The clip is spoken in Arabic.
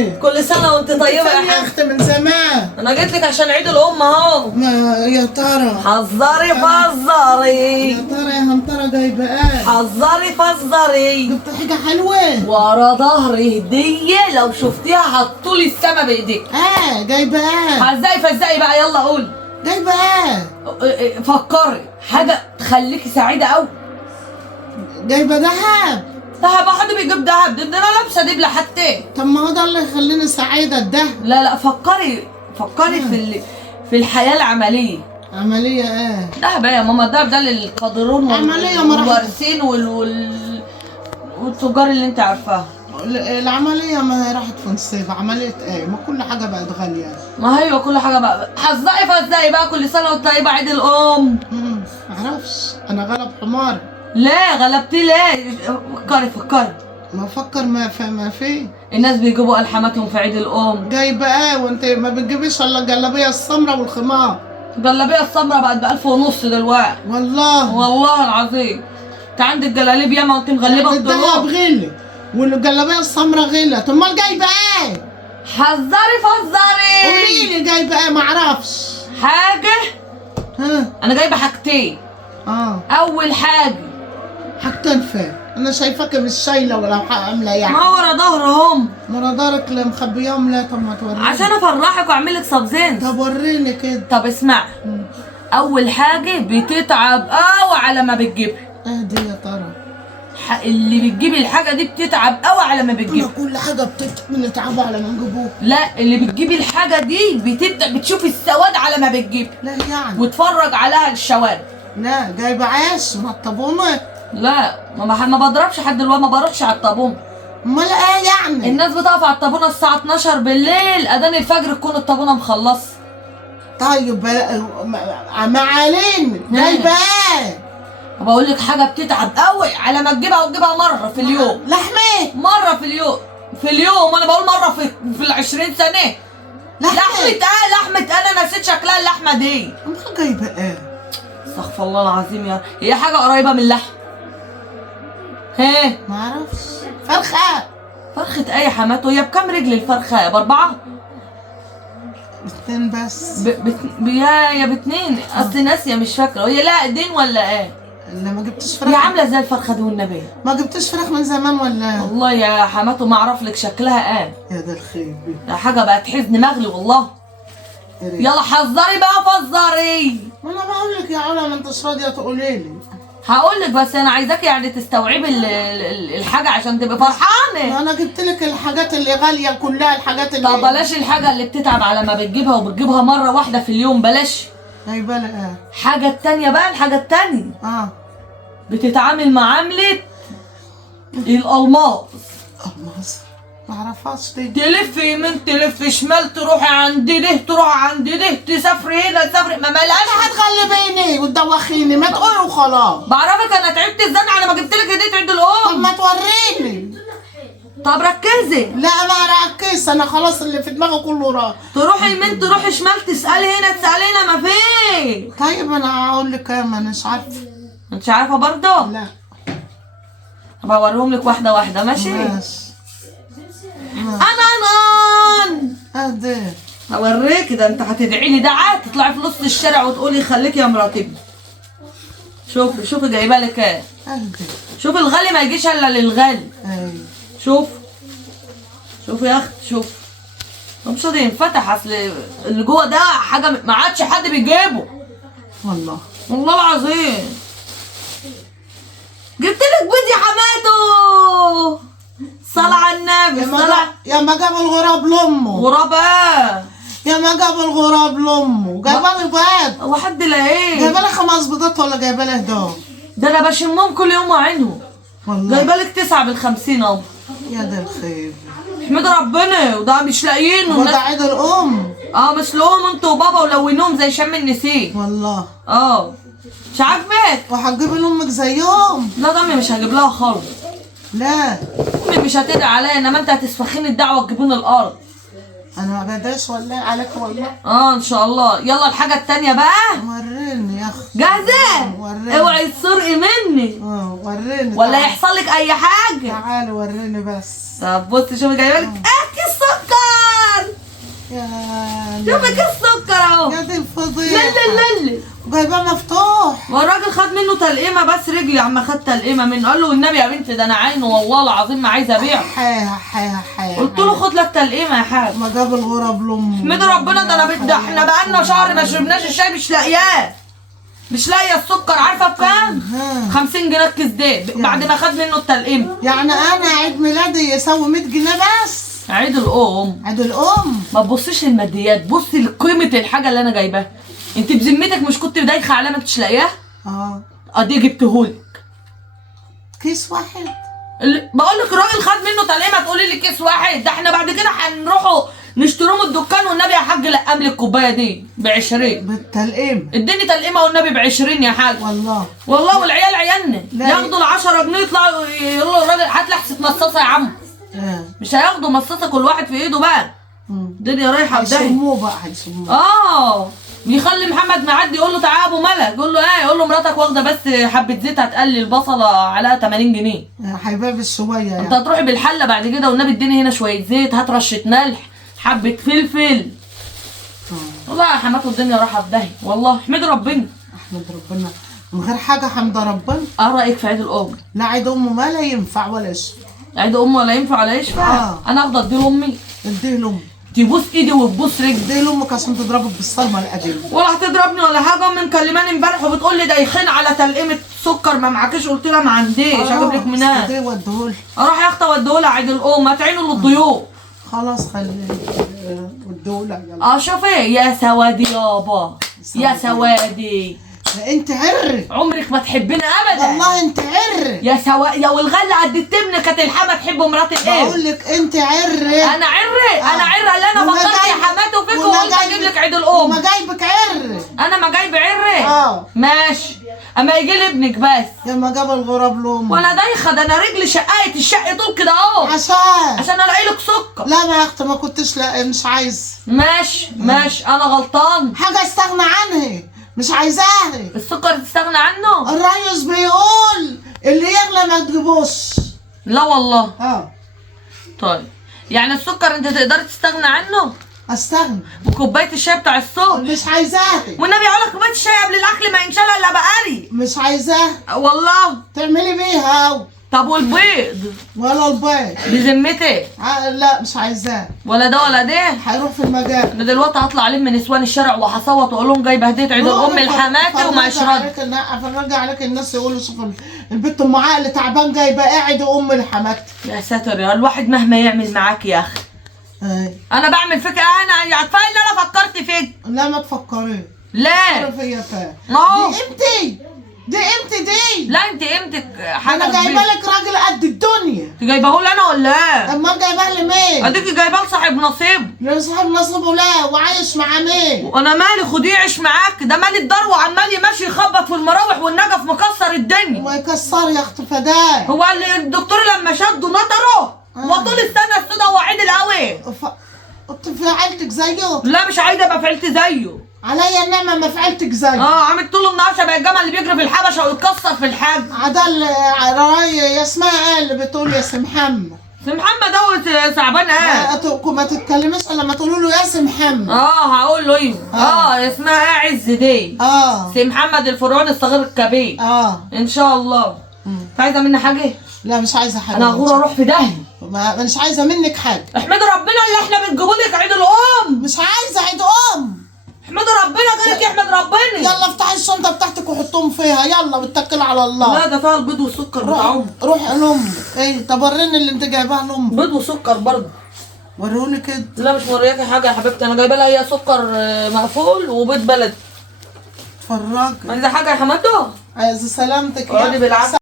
لك. كل سنه وانت طيبه يا يا حاج. اختي من زمان. انا جيت لك عشان عيد الام اهو. ما يا ترى حذري فزري، يا ترى يا هنطره جايبه ايه؟ حذري فزري، جبت حاجه حلوه. ورا ظهري هديه لو شفتيها هتطولي السما بايديك. جايبه ايه؟ حذري فزقي بقى، يلا قولي. جايبه ايه؟ فكري حاجه تخليكي سعيده قوي. جايبه دهب. دهب؟ حد بيجيب دهب؟ ده انا لابسه دبله حتى. طب ما هو ده اللي يخليني سعيده الدهب. لا فكري في الحياه العمليه. عمليه ايه؟ دهب ايه يا ماما؟ الدهب ده للقادرون عملية ما راحت. والوارثين والتجار اللي انت عارفاها. العمليه ما هي راحت في نصيب. عمليه ايه؟ ما كل حاجه بقت غاليه. ما هي كل حاجه بقى. حذقي فزقي بقى، كل سنه وانت طيبه، عيد الام. معرفش، انا غلب حمار. ليه غلبتي ليه؟ فكري. ما افكر ما في. الناس بيجيبوا الحاماتهم في عيد الام. جايبه ايه وانت ما بتجيبيش الا الجلابيه السمراء والخمار؟ الجلابيه السمراء بقت ب1500 دلوقتي. والله العظيم. انت عندك جلاليب ياما وانت مغلبه الدهب غلي والجلابيه السمراء غلت. امال جايبه ايه؟ حذري فزري، قولي لي جايبه ايه؟ معرفش حاجه. ها انا جايبه حاجتين. اول حاجه حاجتين فين؟ انا شايفاك مش شايله ولا عامله يعني. ما ورا ظهرهم. ورا دارك اللي مخبياهم. لا طب ما توريني عشان افرحك واعمل لك سبزين. طب وريني كده. طب اسمع، اول حاجه بتتعب قوي على ما بتجيبها. دي يا ترى؟ اللي بتجيب الحاجه دي بتتعب قوي على ما انا بتجيبها. كل حاجه بنتعبوا على ما نجيبوها. لا، اللي بتجيب الحاجه دي بتشوف السواد على ما بتجيبها. لا يعني. وتفرج عليها الشوارع. لا جايبه عيش مرطبونه. لا ما بضربش حد دلوقتي، ما بروحش على الطابونه. امال ايه يعني؟ الناس بتقف على الطابونه الساعه 12 بالليل، اذان الفجر تكون الطابونه مخلصه. طيب ما علينا. جايبه ايه؟ بقول لك حاجه بتتعب قوي على ما تجيبها، وتجيبها مره في اليوم. لحمه. مره في اليوم. انا بقول مره في ال20 سنه. لحمه انا نسيت شكلها اللحمه دي. امال جايبه ايه؟ استغفر الله العظيم. هي حاجه قريبه من اللحم. ما اعرفش. فرخه اي حماته. هي بكام رجل الفرخه؟ ب4؟ ب2 بس. يا ب2. اصل ناسيه مش فاكره هي لها ايدين ولا ايه. لا ما جبتش فراخ. هي عامله زي الفرخه دي والنبي. ما جبتش فراخ من زمان ولا؟ والله يا حماته ما اعرف لك شكلها ايه. يا ده الخير. يا حاجه بقت حزن مغلي والله. يلا حذري بقى فزري. ما انا بقول لك يا علا ما انتش راضيه تقولي لي. هقول لك، بس انا عايزاكي يعني تستوعبي الحاجه عشان تبقي فرحانه. ما انا جبت لك الحاجات اللي غاليه كلها. الحاجات اللي طب بلاش الحاجه اللي بتتعب على ما بتجيبها وبتجيبها مره واحده في اليوم، بلاش. جايبه لها حاجه التانيه بقى. الحاجه التانيه بتتعامل معامله الالماس. ما اعرفهاش دي. تلف يمين تلف شمال، تروحي عند ده تروحي عند ده، تسافري هنا تسافري، ما ملهاش. هتغلبيني وتدوخيني. ما تقولي وخلاص. بعرفك انا تعبت ازاي على ما جبت لك هديه عيد طب الام. ما توريني. طب ركزي. لا ما ركزت انا خلاص. اللي في دماغي كله راح. تروحي يمين تروحي شمال، تسالي هنا تسالي هنا، ما في. طيب انا هقول لك ايه؟ ما اناش عارفه. انت عارفه برضه؟ لا. طب هوريهم لك واحده واحده. ماشي. انا ادي هوريك. ده انت هتدعي لي دعاء تطلعي في نص الشارع وتقولي خليكي يا مراتبي. شوفي جايبه لك ايه. شوفي الغالي ما يجيش الا للغالي. شوفي يا اخت. مش راضي ينفتح. اصل اللي جوه ده حاجه ما عادش حد بيجيبه. والله العظيم. جبت لك بيض يا حماته. صلاة على النبي. يا ما جاب الغراب لامه. غراب ايه؟ يا ما جاب الغراب لامه. جايبه لي بيض. هو حد لاقيه؟ جايبه لي 5 بيضات ولا جايبه لي 11؟ ده انا بشمهم كل يوم وعينهم. والله. جايبه لك 9 ب50 اهو. يا ده الخير. احمد ربنا. وده مش لاقيينه. وده عيد الام. مسلوهم انتوا وبابا ولونوهم زي شم النسيم. والله. مش عاجبك؟ وهتجيبي لامك زيهم؟ لا ده امي مش هجيب لها خالص. لا امي مش هتدعي عليا، انما انت هتسفخيني الدعوه تجيبوني الارض. انا ما بداش ولا عليك والله. ان شاء الله. يلا الحاجه التانيه بقى. وريني يا اخي. جاهزه؟ وريني. اوعي تسرقي مني. وريني. ولا يحصل لك اي حاجه. تعالي وريني بس. طب بصي شوفي جايبه لك اكل السكر. يا شوفي كيس سكر اهو. يا دي الفضيحه. للي وجايباه مفتوح. والراجل خد منه تلقيمه بس رجلي عم خد تلقيمه منه. قال له والنبي يا بنت ده انا عينه والله العظيم ما عايزه ابيعه. قلت له خد لك تلقيمه يا حاج. ما جاب الغراب لامه. احمد ربنا ده احنا بقالنا شهر ما شربناش الشاي مش لاقياه. مش لاقيه السكر. عارفه بكام؟ 50 جنيه الكيس ده بعد ما خد منه التلقيمه. يعني انا عيد ميلادي يساوي 100 جنيه بس. عيد الام. عيد الام. ما تبصيش للماديات، بصي لقيمه الحاجه اللي انا جايباها. انت بذمتك مش كنت دايخه على ما انتش لاقياه؟ ادي جبتهولك. كيس واحد. بقول لك الراجل خد منه تلقيمه تقولي لي كيس واحد؟ ده احنا بعد كده هنروحوا نشتروه من الدكان والنبي يا حاج لقم لي الكوبايه دي ب20. بالتلقيم. اديني تلقيمه والنبي ب20 يا حاج. والله والعيال عيالنا ياخدوا ال10 جنيه يطلعوا يقولوا له الراجل هات لي حصه مصاصه يا عم. مش هياخدوا مصاصه كل واحد في ايده بقى. الدنيا رايحه في داهيه. هيسموه بقى هيسموه. بيخلي محمد معدي يقول له تعالى يا ابو ملك. يقول له ايه؟ يقول له مراتك واخده بس حبه زيت هتقلي البصله عليها 80 جنيه. حبايب الشويه يعني. انت هتروحي بالحله بعد كده والنبي اديني هنا شويه زيت، هات رشه ملح، حبه فلفل. والله يا حماته الدنيا رايحه في داهيه والله. احمد ربنا. احمد ربنا من غير حاجه. حمد ربنا. ايه رايك في عيد الام؟ لا عيد امه ما لا ينفع ولا يشفع. عيد امه ولا ينفع ولا يشفع؟ انا افضل اديه لامي. اديه لامي. تبوس ايدي وتبوس رجلي. اديه لامك عشان تضربك بالصلمه القديمه. ولا هتضربني ولا حاجه. امي مكلماني امبارح وبتقول لي دايخين على تلقيمه سكر ما معكيش. قلت لها ما عنديش. هجيب لك منين؟ اديه وديهولي. اروح يا اختي اوديهولها عيد الام. هتعينوا للضيوف. خلاص خليه وديهولها يلا. شوفي يا سوادي يابا. يا سوادي. انت عر. عمرك ما تحبيني ابدا. والله انت عر. يا والغله قد التبن كانت الحما تحب مرات الايه. بقول لك انت عر. انا عر. انا عر اللي انا فكرت يا حماته فيك وقلت اجيب لك عيد الام. ما جايبك عر. انا ما جايب عر. ماشي. اما يجي لي ابنك بس. يا ما جاب الغراب لامه. وانا دايخه. ده انا رجلي شققت الشق طول كده اهو. عشان الاقي لك سكر. لا ما يا اختي ما كنتش. لا مش عايز. ماشي انا غلطان. حاجه استغنى عنها مش عايزاها. السكر تستغنى عنه؟ الريس بيقول اللي يغلى ما تجيبوش. لا والله. طيب يعني السكر انت تقدري تستغنى عنه؟ استغنى. وكوبايه الشاي بتاع الصبح مش عايزاها. والنبي اقول لك كوبايه الشاي قبل الاكل ما ينشال الا بقري. مش عايزاها والله. تعملي بيها. طب والبيض؟ ولا البيض. بذمتك؟ لا مش عايزاه. ولا ده ولا ده؟ هيروح في المجال. انا دلوقتي هطلع عليه من نسوان الشارع وهصوت واقول لهم جايبه هديه عيد الام لحماتي وما يشرب. فرجع عليك الناس يقولوا شوف البت ام عقل تعبان جايبه قاعد ام لحماتي. يا ساتر يا الواحد مهما يعمل معاك يا اخي. انا بعمل فيك انا كفايه اللي انا فكرت فيك. لا ما تفكريش. لا فيا فا. دي قيمتي دي. لا انت قيمتك حاجه. انا جايبه لك راجل قد الدنيا. انت جايبه لي انا ولا ايه؟ امال جايبها لي مين؟ اديكي جايبه لصاحب نصيب. يا صاحب نصيب ولا وعايش مع مين؟ وانا مالي؟ خديه يعيش معاك. ده مالي الدار وعمال يمشي يخبط في المراوح والنجف مكسر الدنيا. ما يكسر يا اخت فداه. هو اللي الدكتور لما شده نطره وطول السنه السودا هو عيد القوي. فعلتك زيه؟ لا مش عايزه ابقى فعلت زيه. عليا النعمه ما فعلتك زيه. عملت له النهار شبه الجمل اللي بيجري في الحبشه ويتكسر في الحاج. عدل يا اسمها اللي بتقول يا سي محمد. سي محمد هو تعبان ما تتكلميش الا لما تقولوا له يا سي محمد. هقول له ايوه. اسمها ايه؟ عز دي. سي محمد الفرعوني الصغير الكبير. ان شاء الله. انت عايزه مني حاجه؟ لا مش عايزه حاجه. انا هغور اروح في داهيه. مش عايزه منك حاجه. احمدي ربنا اللي احنا بنجيبوا لك عيد الام. مش عايزه عيد ام. احمدي ربنا غيرك يحمد ربنا. يلا افتحي الشنطه بتاعتك وحطهم فيها يلا واتكل على الله. لا ده فيها البيض والسكر بتاعهم. روح لامك. طب وريني اللي انت جايباه لامك. بيض وسكر برضه. وروني كده. لا مش مورياكي حاجه يا حبيبتي. انا جايبه لها هي سكر مقفول وبيض بلدي. اتفرجي. عايزه حاجه يا حماده؟ عايزه سلامتك. اقعدي بالعافيه.